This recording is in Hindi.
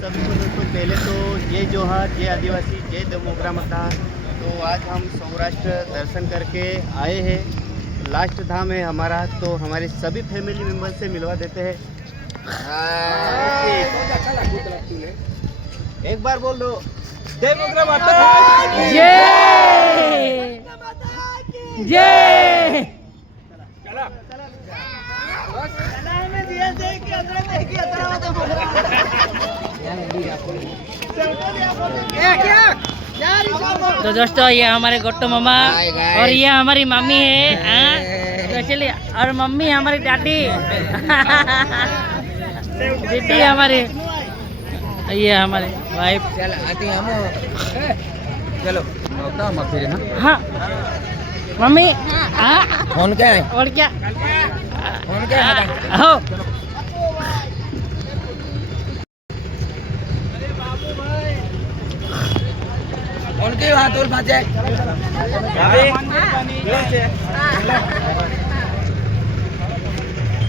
सभी को दोस्तों पहले तो जय जोहार, जय आदिवासी, जय दमोगरा माता। तो आज हम सौराष्ट्र दर्शन करके आए हैं। लास्ट धाम है हमारा, तो हमारे सभी फैमिली मेम्बर से मिलवा देते हैं। एक बार बोल दो, जय मोगरा माता की जय जय। तो दोस्तों ये हमारे गोट्टू मामा और ये हमारी मम्मी है स्पेशली, और मम्मी हमारी दादी दीदी हमारी, ये हमारे वाइफ। चल आती हम चलो फिर ना। हाँ मम्मी, हाँ फोन क्या है? और क्या फोन क्या है? हो फोन की हाथ और बाजे